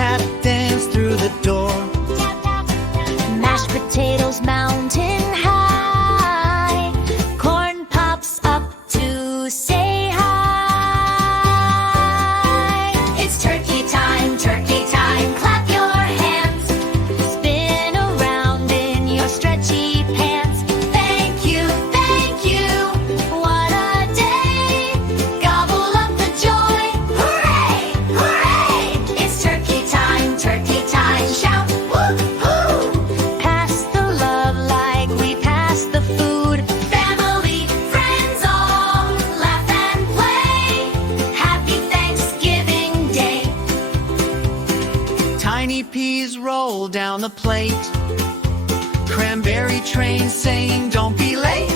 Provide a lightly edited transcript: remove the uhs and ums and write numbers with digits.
tap, dance through the door. Mashed potatoes mountain high, corn pops up to say hi. It's turkey time, clap your hands, spin around in your stretchy pants. Thank you, what a day, gobble up the joy, hooray, hooray. It's turkey time, shout woo-hoo. Pass the love like we pass the food. Family, friends all laugh and play. Happy Thanksgiving Day. Tiny peas roll down the plate. Cranberry train saying don't be late.